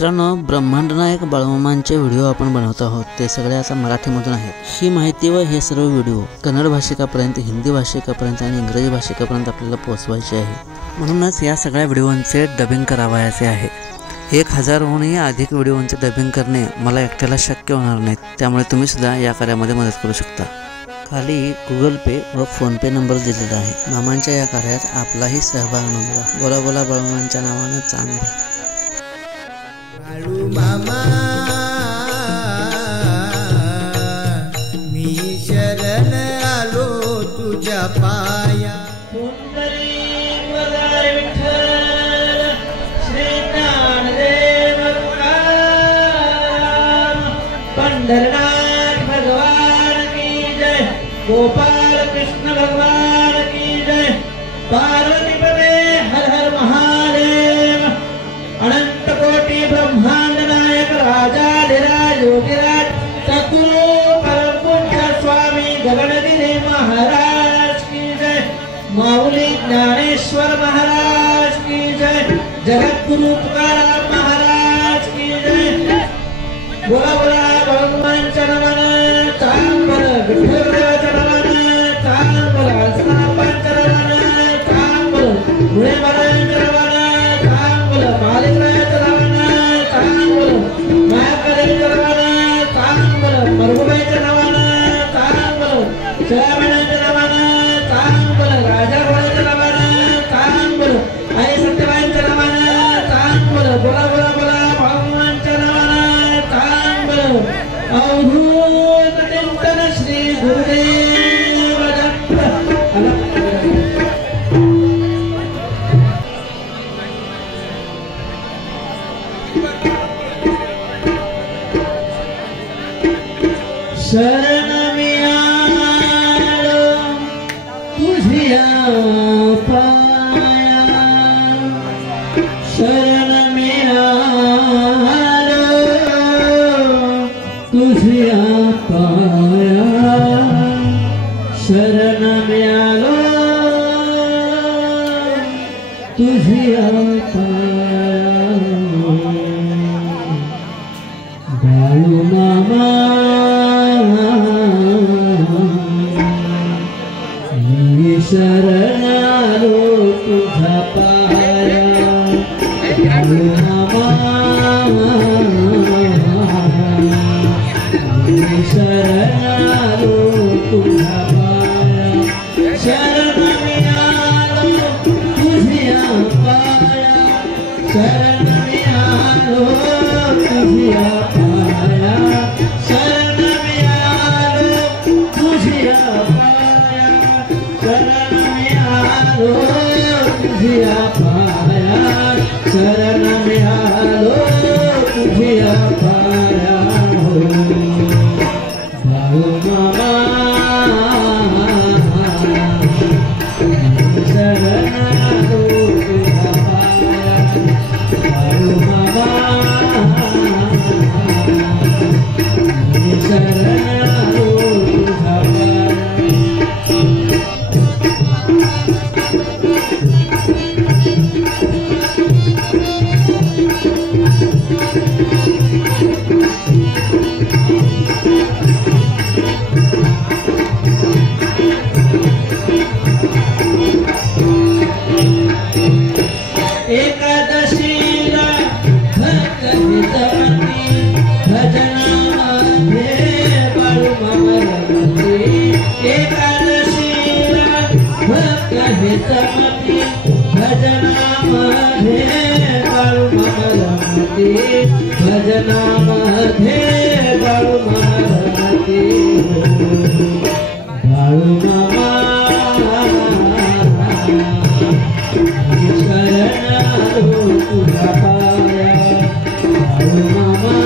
मित्रांनो, ब्रह्मांड नायक बाळूमामांचे व्हिडिओ आपण बनवत आहोत, ते सगळे आता मराठीमधून आहेत। ही माहिती व हे सर्व व्हिडिओ कन्नड भाषिकापर्यंत, हिंदी भाषिकापर्यंत आणि इंग्रजी भाषिकापर्यंत आपल्याला पोहोचवायचे आहे। म्हणूनच या सगळ्या व्हिडिओंचे डबिंग करावायचे आहे। 1000हूनही अधिक व्हिडिओंचे डबिंग करणे मला एकट्याला शक्य होणार नाही, त्यामुळे तुम्ही सुद्धा या कार्यामध्ये मदत करू शकता। खाली गुगल पे व फोन पे नंबर दिलेला आहे। मामांच्या या कार्यात आपलाही सहभाग नोंदवा। बोला बोला बाळूमामांच्या नावानं चांगलं। बाळू मामा मी शरण आलो तुझ्या पाया। पंढरनाथ भगवान की जय, गोपाल कृष्ण भगवान की जय, पार्वती पते हर हर महादेव। अनंत कोटि ब्रह्मांड नायक राजाधिराज योगिराज सद्गुरु परम पूज्य स्वामी गगनगिरी महाराज की जय, माऊली ज्ञानेश्वर महाराज की जय, जगद्गुरु तुकाराम महाराज की जय। बोला बोला बाळूमामांच्या नावानं चांगलं, विठ्ठलदेवाच्या नावानं चांगलं, सनापांच्या नावानं चांगलं, धुळे महाराजांच्या नावानं चांगलं, मालिकरायाच्या नावानं चांगलं, मायाकरांच्या नावानं चांगलं, मरगुबाईच्या नावानं चांगलं, शिळाबाईंच्या नावानं चांगलं, राजाबाईंच्या नावानं चांगलं, आई सत्यबाईंच्या नावानं चांगलं। बोला बोला बोला बाळूमामांच्या नावानं चांगलं। अवधूत चिंतन श्री गुरुदेव दत्त। शरण मी आलो तुझ्या पाया, शरण मी आलो तुझ्या पाया, शरण मी आलो तुझ्या पाया। बाळू मामा मी शरण आलो तुझ्या पाया। बाळू मामा मी शरण आलो तुझ्या पाया, शरण मी आलो तुझ्या पाया, शरण मी आलो तुझ्या पाया, शरण मी आलो तुझ्या पाया, शरण मी आलो तुझ्या पाया, शरण मी आलो तुझ्या पाया। बाळू मामा शरण आलो तुझ्या पाया, बाळू मामा शरण आलो तुझ्या पाया। एकादशीला भक्त हितमती भजनामध्ये बाळूमामा रमते। एकादशीला भक्त हितमती भजनामध्ये बाळूमामा रमते, भजनामध्ये बाळूमामा रमते। बाळूमामा शरण आलो तुझ्या पाया, बाळू मामा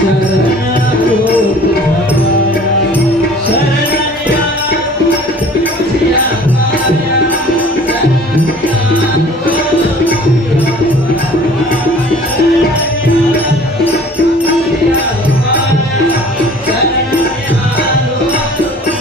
शरण आलो तुझ्या पाया, शरण मी आलो तुझ्या पाया, शरण मी आलो तुझ्या पाया।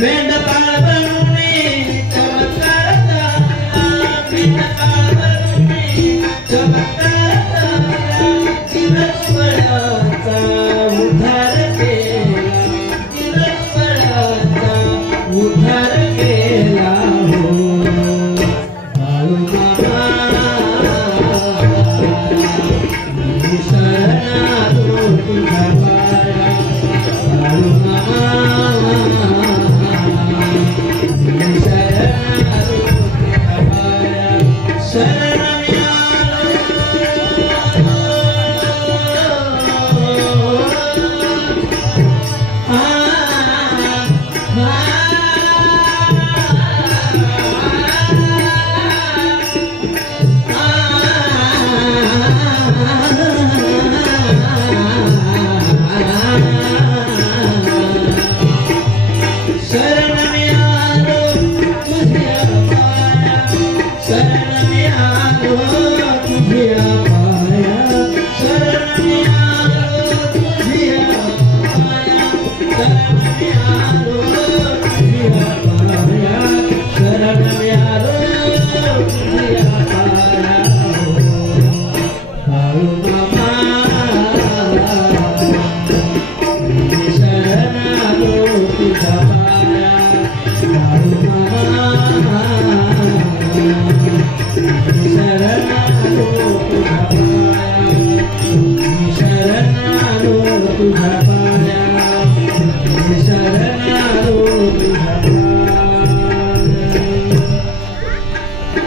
मेंढपाळ बनून चमत्कार झाला, मेंढपाळ बनून चमत्कार झाला, दिवसभराचा उद्धार केला, दिवसभराचा उद्धार केला हो बाळूमामा. मी शरणालो तुझ्या पाया बाळूमामा, मी शरणालो तुझ्या पाया, शरण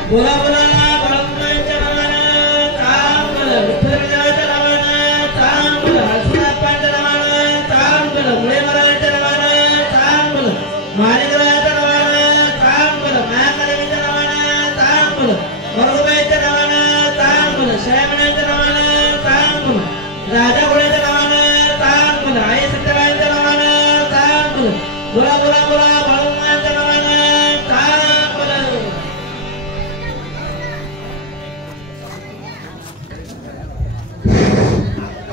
बोला बोला बाळूमामाच्या नावानं, चांगलं विठ्ठलरावाच्या नावानं, चांगलं हसनाप्पाच्या नावानं, चांगलं मुळे महाराजांच्या नावानं, चांगलं माणिकरावाच्या नावानं, चांगलं महाकालीच्या नावानं, चांगलं बरोबाईच्या नावानं, चांगलं शायमण्याच्या नावानं, चांगलं राजा घोड्याच्या नावानं, चांगलं आई सत्यबाईंच्या नावानं, चांगलं बोला बोला बोला बाळूमामाच्या नावानं, चांगलं.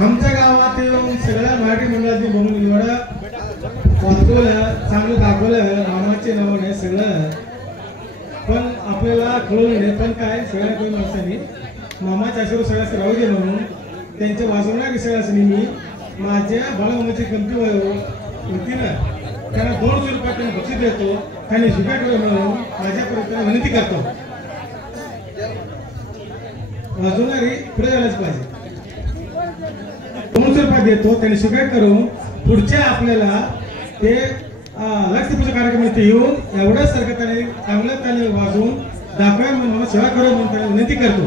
आमच्या गावात येऊन सगळ्या मराठी मंडळाची म्हणून एवढं वाचवलं, चांगलं दाखवलं, रामाचे नाव नाही सगळं, पण आपल्याला कळून नाही. पण काय सगळ्या काही माणसांनी मामाच्या आशीर्वाद सगळ्याच राहू दे म्हणून त्यांच्या वाजवणाऱ्या सगळ्यासनी मी माझ्या बाळामामाची गमती होती ना, त्यांना 200 रुपये त्यांना बक्षीस देतो, त्यांनी स्वीकार म्हणून माझ्यापर्यंत विनंती करतो. वाजवणारी पुढे जायलाच पाहिजे. 200 रुपये देतो, त्यांनी स्वीकार करून पुढच्या आपल्याला ते लक्ष्मीपूजा कार्यक्रमात येऊन एवढ्या सारखं त्याने चांगलं त्याने वाजवून दाखवायला म्हणून सेवा करून म्हणून त्याला विनंती करतो.